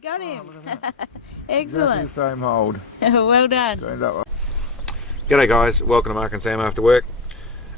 Got him. Oh, look at that. Excellent. Exactly the same hold. Well done. G'day guys, welcome to Mark and Sam After Work.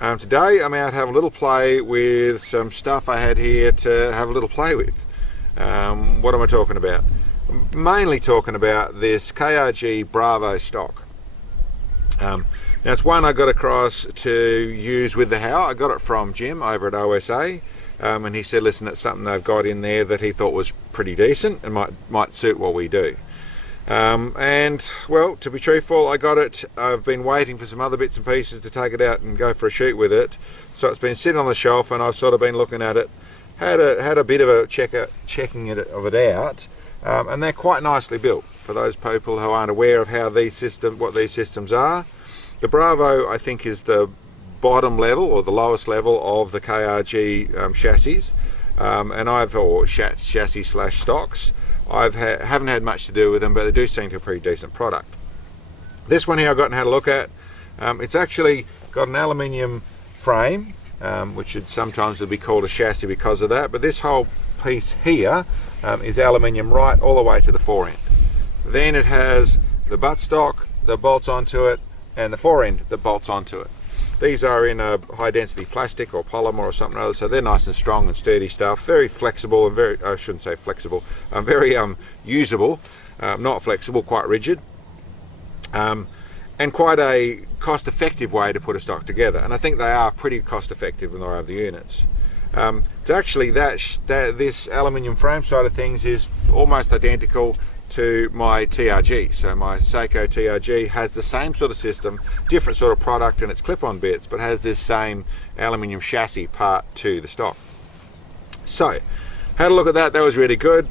Today I'm out to have a little play with some stuff I had here to have a little play with. What am I talking about? I'm mainly talking about this KRG Bravo stock. Now it's one I got across to use with the Howa. I got it from Jim over at OSA, and he said listen, it's something they've got in there that he thought was pretty decent and might suit what we do. And well, to be truthful, I got it. I've been waiting for some other bits and pieces to take it out and go for a shoot with it, so it's been sitting on the shelf and I've sort of been looking at it, had a bit of a checking of it out, and they're quite nicely built. For those people who aren't aware of what these systems are, the Bravo I think is the bottom level or the lowest level of the KRG chassis, or chassis slash stocks. Haven't had much to do with them, but they do seem to be a pretty decent product. This one here I've got and had a look at. It's actually got an aluminium frame, which should sometimes be called a chassis because of that, but this whole piece here is aluminium right all the way to the fore end. Then it has the buttstock that bolts onto it and the fore end that bolts onto it. These are in a high density plastic or polymer or something or other, so they're nice and strong and sturdy stuff, very flexible and very, I shouldn't say flexible, very usable, not flexible, quite rigid, and quite a cost effective way to put a stock together, and I think they are pretty cost effective when they have the units. It's actually this aluminium frame side of things is almost identical to my TRG. So my Seiko TRG has the same sort of system, different sort of product and its clip-on bits, but has this same aluminium chassis part to the stock. So had a look at that. That was really good.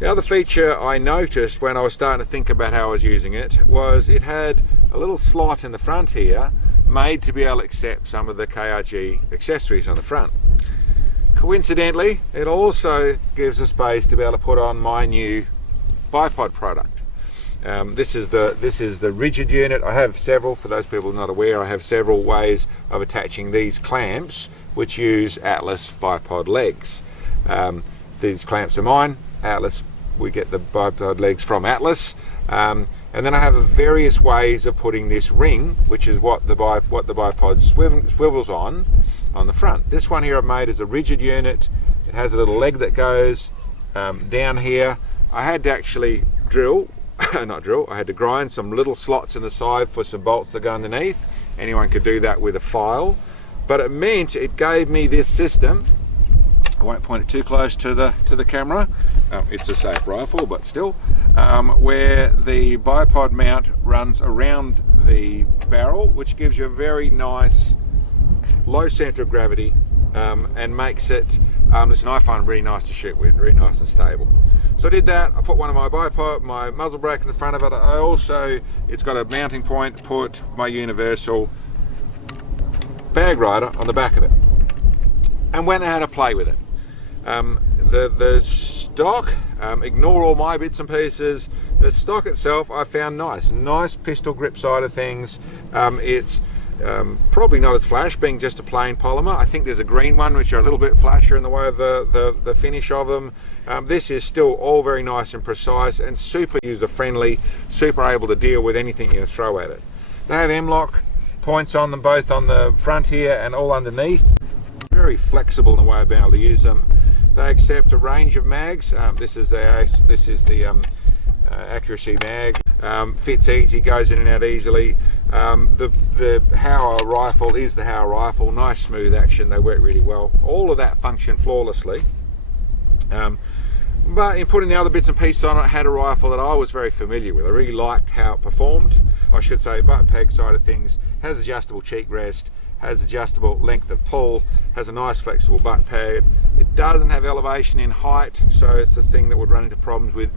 The other feature I noticed when I was starting to think about how I was using it was it had a little slot in the front here made to be able to accept some of the KRG accessories on the front. Coincidentally, it also gives a space to be able to put on my new Bipod product. This is the rigid unit. I have several, for those people not aware, I have several ways of attaching these clamps which use Atlas Bipod legs. These clamps are mine. Atlas, we get the Bipod legs from Atlas, and then I have various ways of putting this ring, which is what the Bipod swivels on the front. This one here I've made is a rigid unit. It has a little leg that goes down here. I had to actually I had to grind some little slots in the side for some bolts that go underneath. Anyone could do that with a file, but it gave me this system. I won't point it too close to the camera. It's a safe rifle, but still, where the bipod mount runs around the barrel, which gives you a very nice low center of gravity, and makes it, listen, I find really nice to shoot with, really nice and stable. So I did that. I put one of my muzzle brake in the front of it. It's got a mounting point to put my universal bag rider on the back of it, and went out to play with it. The stock, ignore all my bits and pieces. The stock itself I found nice pistol grip side of things. It's probably not as flash, being just a plain polymer. I think there's a green one which are a little bit flashier in the way of the finish of them. This is still all very nice and precise and super user friendly, super able to deal with anything you throw at it. They have M-lock points on them, both on the front here and all underneath. Very flexible in the way of being able to use them. They accept a range of mags. This is the accuracy mag. Fits easy, goes in and out easily. The Howa rifle is the Howa rifle. Nice smooth action. They work really well. All of that function flawlessly. But in putting the other bits and pieces on it, I had a rifle that I was very familiar with. I really liked how it performed. I should say, butt peg side of things, has adjustable cheek rest, has adjustable length of pull, has a nice flexible butt pad. It doesn't have elevation in height, so it's the thing that would run into problems with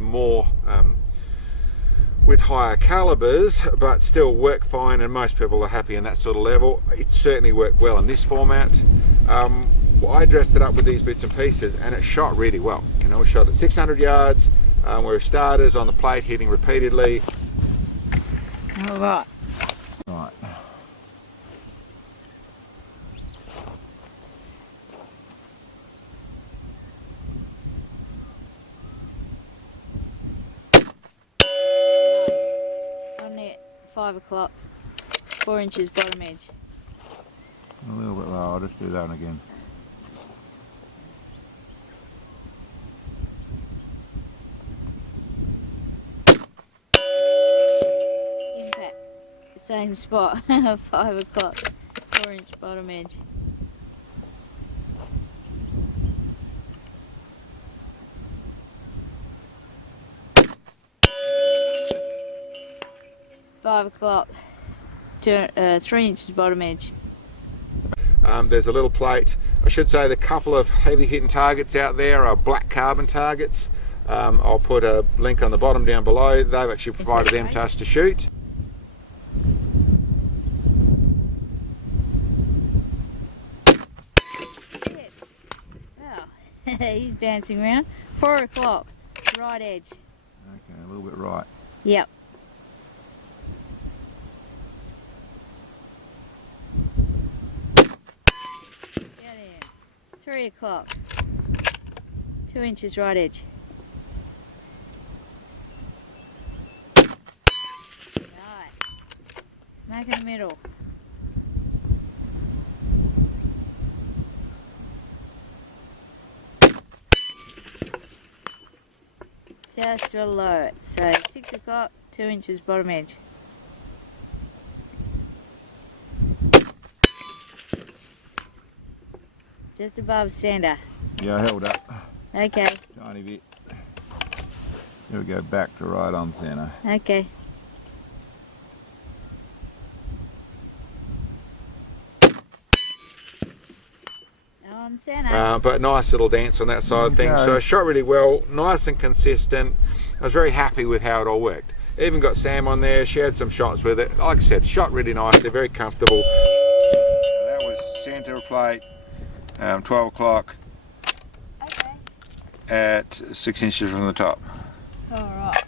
with higher calibers, but still work fine, and most people are happy in that sort of level. It certainly worked well in this format. I dressed it up with these bits and pieces and it shot really well. You know, we shot at 600 yards, where starters on the plate hitting repeatedly. All right. Right. 5 o'clock. 4 inches bottom edge. A little bit low, I'll just do that one again. Impact. Same spot. 5 o'clock. 4 inch bottom edge. Five o'clock. 3 inches bottom edge. There's a little plate. I should say the couple of heavy hitting targets out there are black carbon targets. I'll put a link on the bottom down below. They've actually provided them to us to shoot. Wow, he's dancing around. 4 o'clock, right edge. Okay, a little bit right. Yep. Get in. 3 o'clock. 2 inches right edge. Nice. Make in the middle. Just below it. So 6 o'clock, 2 inches bottom edge. Just above centre. Yeah, I held up. Okay. Tiny bit. There we go, back to right on centre. Okay. On centre. But nice little dance on that side of things. So shot really well, nice and consistent. I was very happy with how it all worked. Even got Sam on there, she had some shots with it. Like I said, shot really nice, they're very comfortable. That was centre plate, 12 o'clock Okay. at 6 inches from the top. Alright.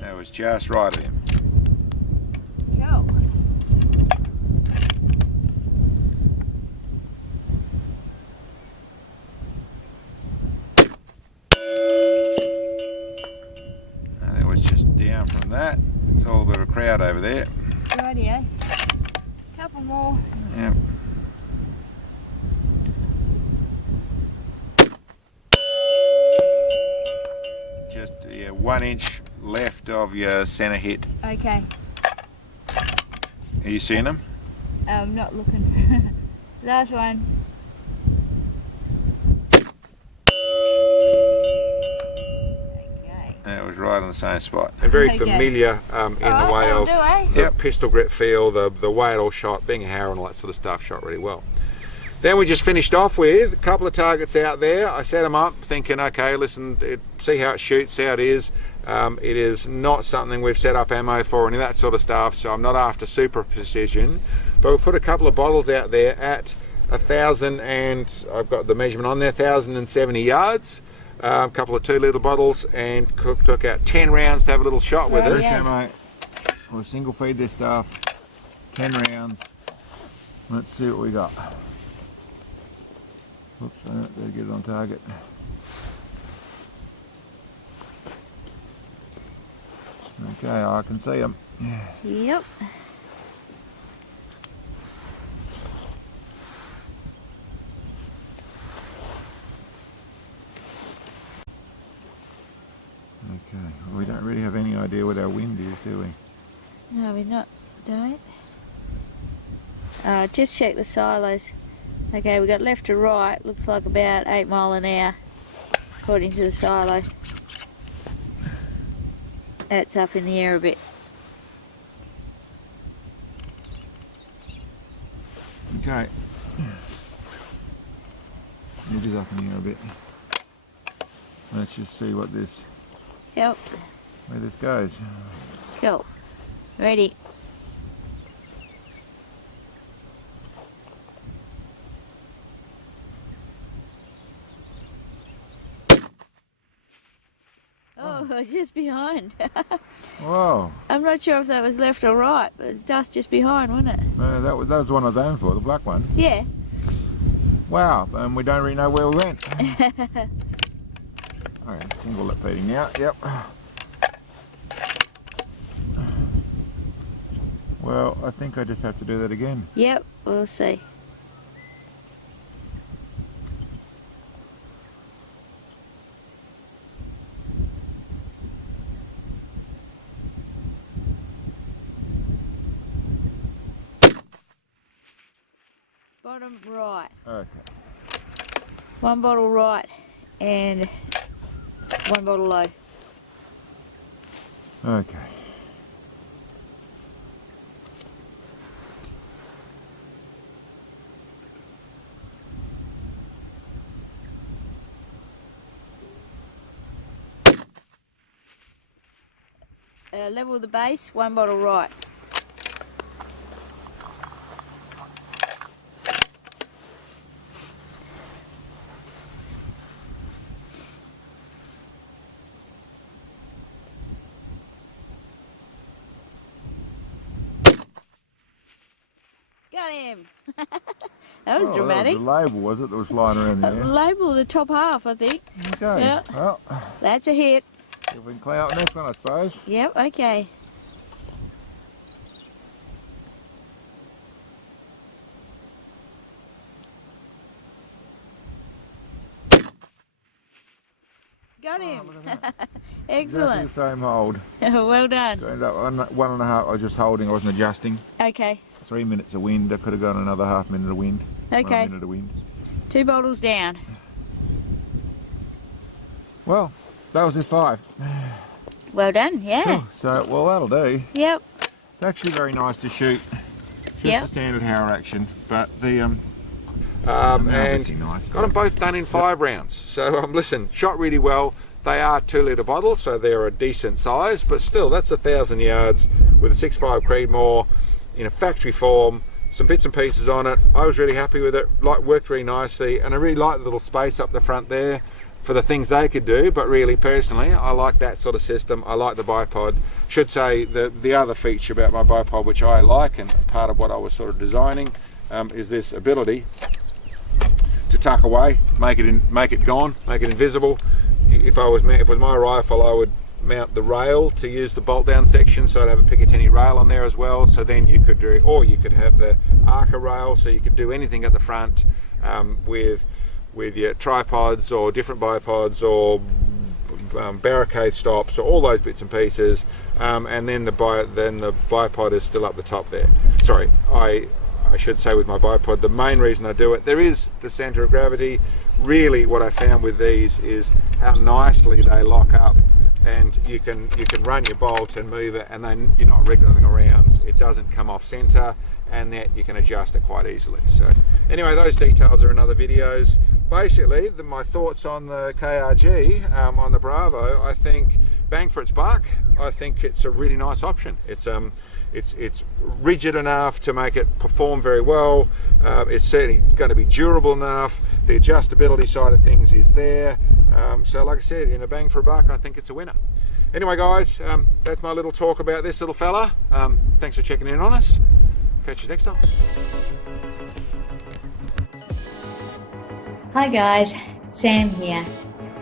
That was just right of him. Cool. And that was just down from that. It's all a bit of a crowd over there. Rightio. Couple more. Yep. Just 1 inch left of your centre hit. Okay. Are you seeing them? I'm not looking. Last one. Okay. That was right on the same spot. And very Okay. familiar in the way of the Yep. pistol grip feel, the way it all shot, being a Howa and all that sort of stuff, shot really well. Then we just finished off with a couple of targets out there. I set them up thinking, okay, listen, see how it shoots, see how it is. It is not something we've set up ammo for, any of that sort of stuff, so I'm not after super precision. But we put a couple of bottles out there at 1,000, and I've got the measurement on there, 1,070 yards. A couple of 2 litre bottles, and took out 10 rounds to have a little shot with it. Yeah. Ammo. We'll single feed this stuff, 10 rounds. Let's see what we got. Oops, I better get it on target. Okay, I can see them. Yep. Okay, well, we don't really have any idea what our wind is, do we? No, we're not doing it. Just check the silos. Okay, we got left to right, looks like about 8 mile an hour, according to the silo. That's up in the air a bit. Okay. It is up in the air a bit. Let's just see what this, Yep. where this goes. Go. Ready. Oh, just behind. Whoa. I'm not sure if that was left or right, but it's dust just behind, wasn't it? That was one I was aiming for, the black one. Yeah. Wow, and we don't really know where we went. Okay, single lip feeding now, yep. Well, I think I just have to do that again. Yep, we'll see. Bottom right. Okay. One bottle right and one bottle low. Okay. Level the base, one bottle right. Got him! That was dramatic. That was the label, was it, that was flying around there? Label, the top half, I think. Okay, Yeah. well, That's a hit. if we can clean up the next one, I suppose. Yep, okay. Got him. Oh, look at that. Excellent. Exactly the same hold. Well done. So I ended up on 1.5, I was just holding, I wasn't adjusting. Okay. 3 minutes of wind, I could have gone another half minute of wind. Okay. 1 minute of wind. 2 bottles down. Well, that was this 5. Well done, yeah. Cool. So, well, that'll do. Yep. It's actually very nice to shoot. Just Yep. the standard Howa action, but the and nice. got them both done in 5 rounds. So listen, shot really well. They are 2-litre bottles, so they're a decent size, but still, that's 1,000 yards with a 6.5 Creedmoor in a factory form. Some bits and pieces on it. I was really happy with it. Worked really nicely, and I really like the little space up the front there for the things they could do. But really, personally, I like that sort of system. I like the bipod. Should say the other feature about my bipod, which I like, and part of what I was sort of designing, is this ability to tuck away, make it gone, make it invisible. If it was my rifle, I would mount the rail to use the bolt down section, so I'd have a Picatinny rail on there as well. So then you could do, or you could have the Arca rail, so you could do anything at the front with your tripods or different bipods or barricade stops or all those bits and pieces, and then the bipod is still up the top there. Sorry, I should say with my bipod, the main reason I do it, there is the center of gravity. Really what I found with these is how nicely they lock up, and you can run your bolt and move it, and then you're not wriggling around. It doesn't come off center, and that you can adjust it quite easily. So anyway, those details are in other videos. Basically, my thoughts on the KRG on the Bravo, I think bang for its buck. I think it's a really nice option. It's rigid enough to make it perform very well. It's certainly going to be durable enough. The adjustability side of things is there. So like I said, in a bang for a buck, I think it's a winner. Anyway guys, that's my little talk about this little fella. Thanks for checking in on us. Catch you next time. Hi guys, Sam here.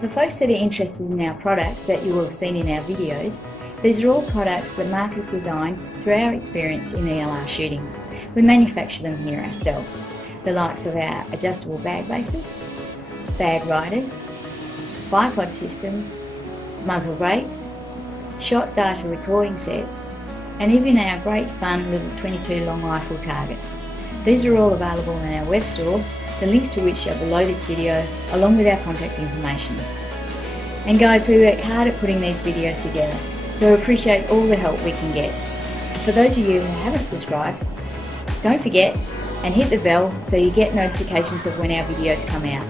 For folks that are interested in our products that you will have seen in our videos, these are all products that Mark has designed through our experience in ELR shooting. We manufacture them here ourselves. The likes of our adjustable bag bases, bag riders, bipod systems, muzzle brakes, shot data recording sets, and even our great fun little 22 long rifle target. These are all available in our web store, the links to which are below this video, along with our contact information. And guys, we work hard at putting these videos together, so we appreciate all the help we can get. For those of you who haven't subscribed, don't forget and hit the bell so you get notifications of when our videos come out.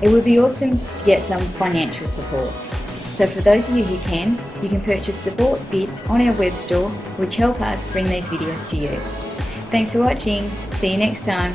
It would be awesome to get some financial support. So for those of you who can, you can purchase support bits on our web store, which help us bring these videos to you. Thanks for watching. See you next time.